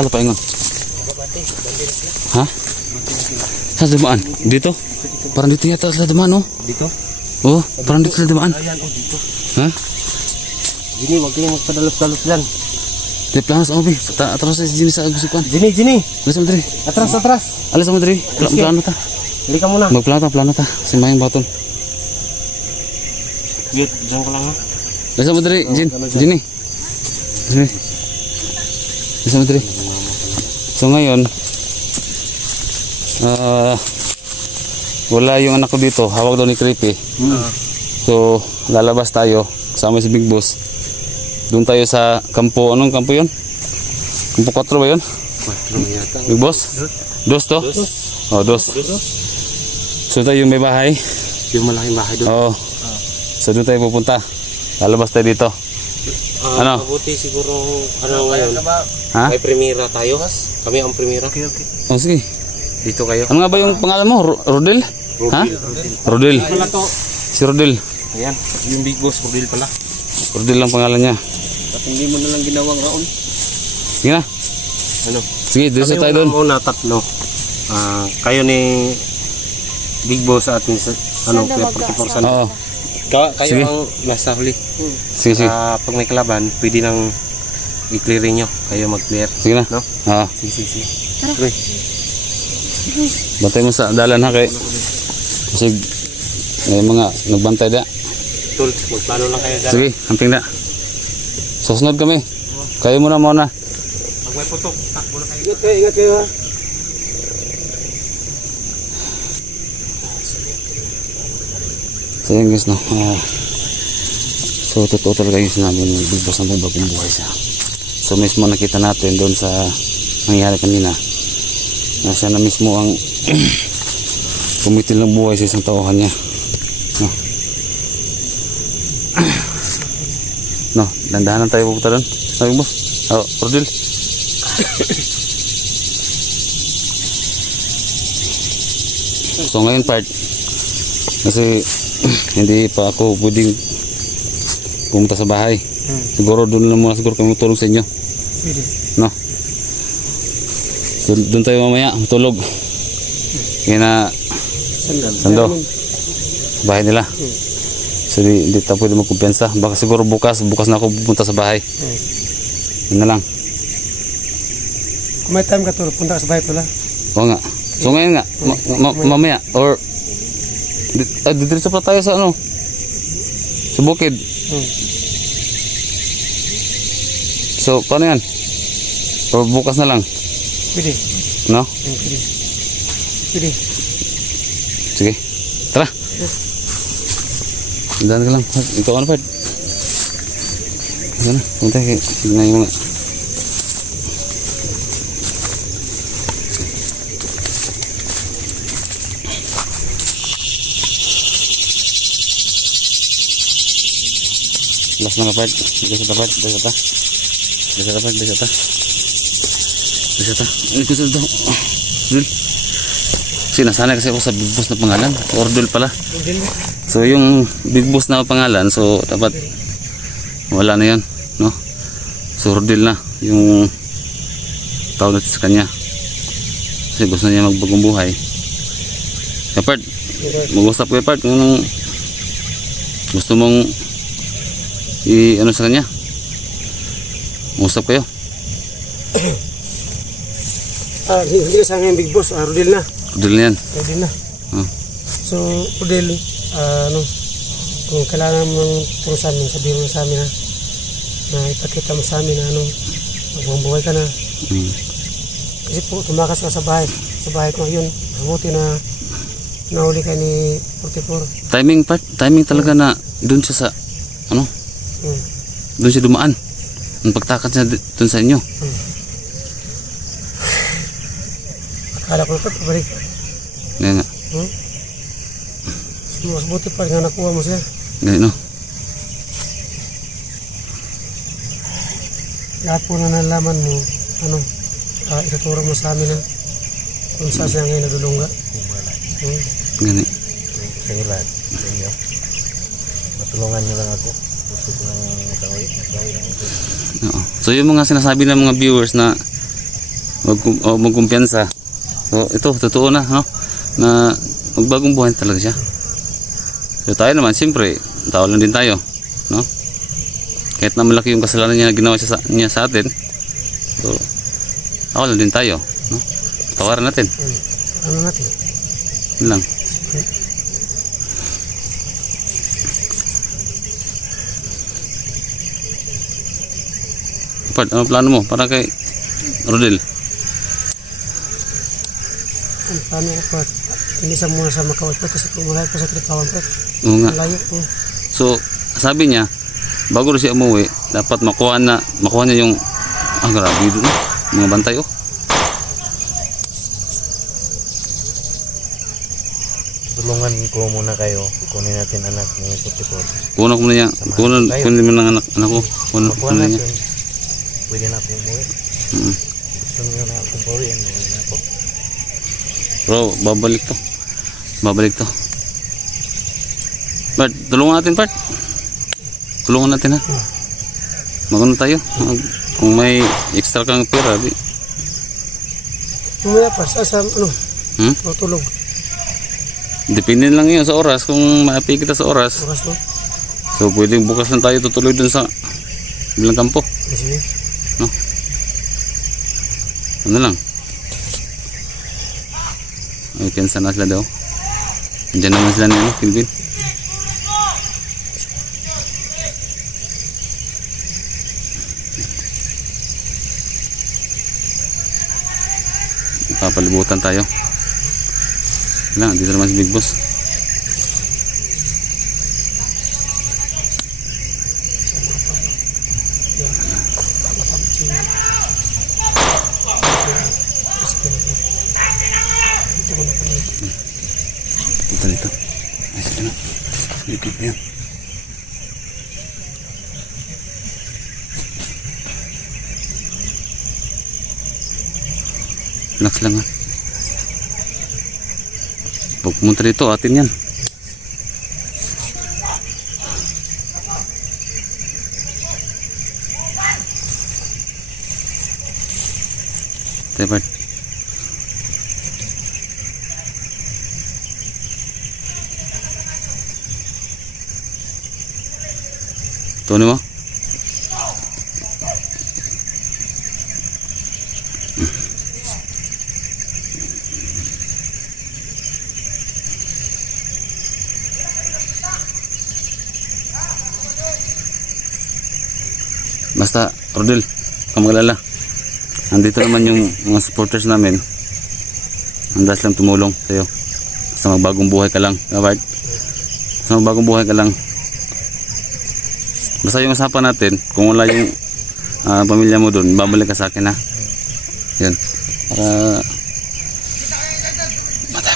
Halo pa ingon. Ha? Sa dumaan? Dito? Parang dito yata sila dumaan, oh. Dito? Oh, parang dito sila dumaan. Ayan, oh, dito. Ha? Jini, huwag kayong magpadalos-dalos dyan. Di plano sa obi. Atras sa Jini sa gusukan. Jini, Jini. Alas mo diri. Atras. Alas mo diri. Plano ta. Hali ka muna. Plano ta. Simayang baton. Wait, dyan ka lang ha. Alas mo diri, Jini. Alas mo diri. So ngayon, wala yung anak ko dito. Hawak daw ni Creepy. So, lalabas tayo. Kasama si Big Boss. Doon tayo sa kampo. Anong kampo yun? Kampo 4 ba yun? 4 yata. Big Boss? Dos to? Oh, dos. So tayo yung may bahay. Yung malaking bahay doon. Oo. So doon tayo pupunta. Lalabas tayo dito. Ano? Mabuti siguro ngayon. Ha? May primera tayo. Kami ang primera. Okay. Oh, sige. Dito kayo. Ano nga ba yung pangalan mo? Rodel? Ha? Rodel. Si Rodel. Ayan, yung Big Boss, Rodel pala. Rodel lang pangalan niya. At hindi mo na lang ginawang raon. Sige na. Ano? Sige, diretso tayo doon. Kami una tatlo. Kayo ni Big Boss at ni Kuya 44 sana. Oo. Kayo Sige. ang nasa huli. Sige. Pag may kalaban, pwede nang i-clearin nyo. Kayo mag-clear. Sige na. No? Oo. Sige. Okay. Bantay mo sa dalan ha kay. Kasi may mga nagbantay da. Tol, magplano lang kayo dyan. Sige, hamping na. Susunod kami. Kayo muna. Pag may putok, takbo na kayo. Ingat kayo ha. So yun guys, no. So totoo talaga yung sinabi ng Big Boss na may bagong buhay siya. So mismo nakita natin doon sa nangyari kanina na siya na mismo ang pumitil ng buhay sa isang tauhan niya. No, dandahanan tayo pupunta doon. Sabi mo? Oh, Rodel. So ngayon part kasi hindi pa ako pwedeng pumunta sa bahay. Siguro doon lang muna siguro kami matulog sa inyo. Pwede. No? So doon tayo mamaya matulog. Kaya na Sando. Bahay nila. So hindi tayo pwede magkumpensa. Baka siguro bukas na ako pupunta sa bahay. Yun na lang. Kung may time ka tulog, punta ka sa bahay pala. Oo nga. So ngayon nga, mamaya or didiretso pa tayo sa ano? Sa bukid. So paano yan? O bukas na lang? Pwede. No? Pwede. Sige. Tara. Dahan ka lang. Ikaw ano pa? Ikaw na. Punta kayo. Tignan mo nga. Last na kapag. Bisa tapat. Ini ko sa ito. Dul. Sinasanay kasi ako sa Big Boss na pangalan. Ordul pala. So yung Big Boss na pangalan, so dapat wala na yan, no? So Ordul na yung tawag natin sa kanya. Kasi gusto niya magbagong buhay. Kapag mag-usap kayo part kung anong gusto mong ano sa kanya. Mag-usap kayo. Hindi sa akin Big Boss, Rodel na. Ordul na yan. Rodel na. So, Rodel, kung kailangan mong tulong sa amin, sabihin mo sa amin na ipakita mo sa amin na magbubuhay ka na. Kasi po, tumakas ka sa bahay ko yun. Mabuti na nahuli ka ni 44. Timing talaga na doon siya sa doon siya dumaan. Ang pagtakas niya doon sa inyo. Akala ko na pabalik. Ganyan nga. Mas buti pa nga nakuha mo siya. Ganyan, no? Lahat po na nalaman mo, ituturo mo sa amin kung saan siya ngayon nadulunga. Ganyan. Sige lahat. Matulungan niyo lang ako. Gusto ko ng makawin lang ako. Oo. So yung mga sinasabi ng mga viewers na magkumpiyansa. So ito totoo na, no? Na magbagong buhay talaga siya. So tayo naman siyempre tao lang din tayo, no? Kahit na malaki yung kasalanan niya na ginawa niya sa atin, so tao lang din tayo, no? Tawaran natin. Ano natin? Yun lang. Ano plano mo para kay Rodel? Ang plano ko pa, hindi sa muna sa Macau kasi tumulay pa sa Tripawan pa. Oo nga. Layo. So sabi niya bago siya umuwi dapat makuha niya yung grabe doon mga bantay oh. Tulungan ko muna kayo, kunin natin anak ni Putipot. Kunin ko muna niya, kunin mo ng anak ko. Kunin niya. Pwede na akong umuwi. Gusto nyo na akong bawiin, umuwi na ako. Bro, babalik to. Bart, tulungan natin Bart. Tulungan natin ha. Magano tayo. Kung may extra kang pera, di. Umaya pa, sa ano? Tutulog. Depende lang yun sa oras. Kung maapi kita sa oras. Oras no? So pwedeng bukas lang tayo tutuloy dun sa bilang kampo. Sige. No? Ano lang? Ay, kensa na sila daw. Diyan naman sila na Kilvin. Papalibutan tayo. Lang, dito naman si Big Boss. Dito. Ay, dito na. Lipit yan. Relax lang ha. Pag pumunta dito, atin yan. Tepad. Tunin mo? Basta, Rodel, kang magalala. Andito naman yung mga supporters namin. Andas lang tumulong sa'yo. Basta magbagong buhay ka lang. Basta magbagong buhay ka lang. Basta yung usapan natin, kung wala yung pamilya mo doon, babalik ka sa akin ha. Yan. Para... Matay.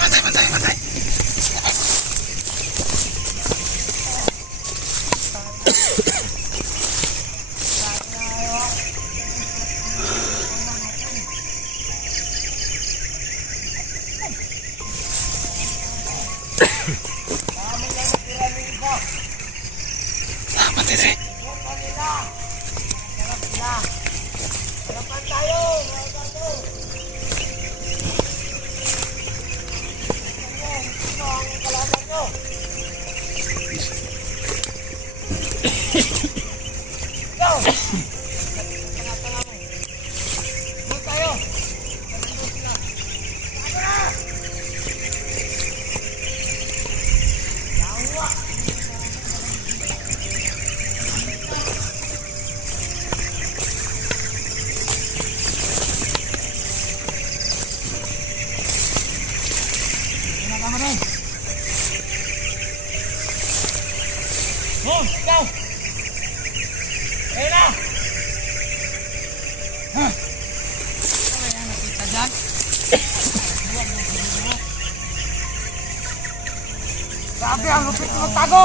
Sabi ang lupit ng tago.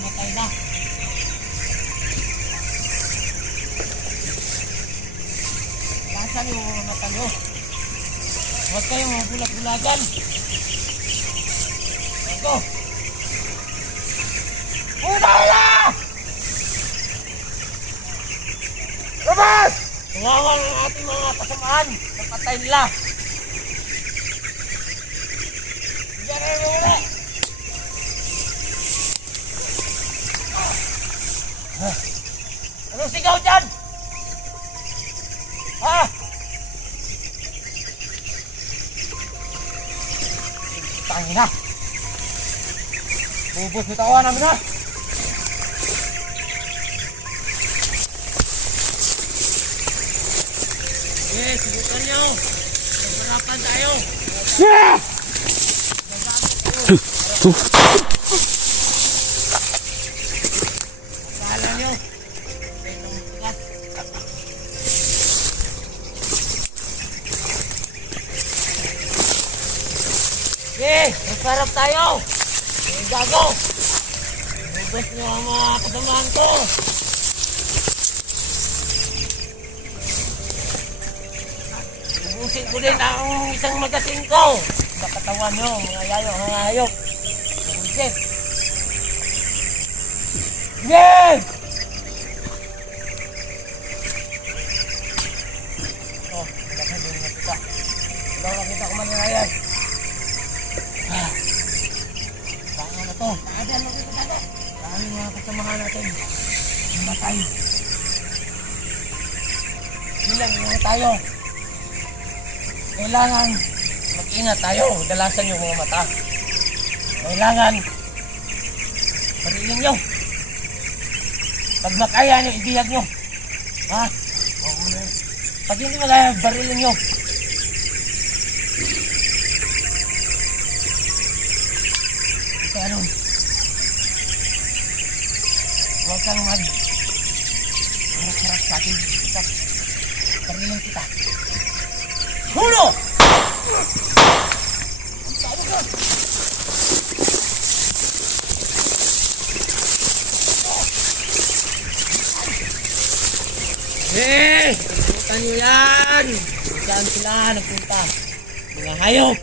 Matay na. Lasan yung mga matago. Huwag kayong mga bulag-bulagan. Ito. Puta na! Labas! Tungawan ang ating mga kasamaan. Napatay nila. Anong sigaw dyan? Ha? Tangin na. Bubos bitawan namin na. Subukan nyo. Magharapan tayo. Pahala nyo. Magharap tayo. Gago. Bubos nyo ang mga kasamahan ko. Ubusin ko din ang isang magasin ko. Sa katawan nyo, mga yayo, mga hayop. Ubusin. Yeah! Oh, wala ka din nakita. Wala nakita ko man yung ayan. Baka na to. Ada mo dito tayo. Dami mga kasamahan natin. Matay. Bilang mga tayo. Kailangan mag-ingat tayo. Dalasan yung mga mata. Kailangan parilin nyo. Pag makaya nyo, ibiyag nyo. Ha? Pag hindi makaya, barilin nyo. Ito ano? Huwag kang harap-harap sa atin. Barilin kita. Hulo! Bukan nyo yan! Saan sila nagpunta? Mga hayop!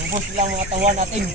Lubos lang mga tawa natin.